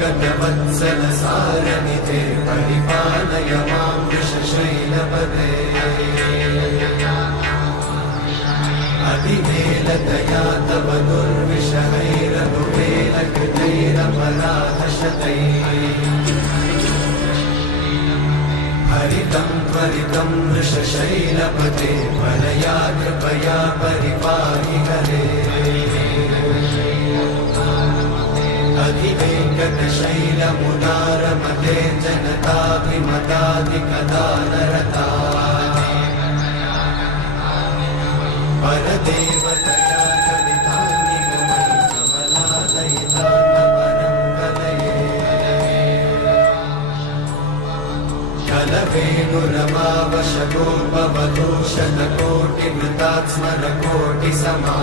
गगनवत्सल सारनिधे परिपालय मां वृषशैलपदे अतिवेलतया तव दुर्विषहैरनुवेलकृतैरपराधशतैः हरितं त्वरितं वृषशैलपते परया कृपया परिपाहि हरे अधिवेङ्कटशैलमुदारमते जनताभिमताधिकदानरता परदेवतया जनितान्निगमयि कमलादयितान्नपरं कलये कलवेणुरमावशतोपवधूषणकोटिवृतात् स्मरकोटिसमा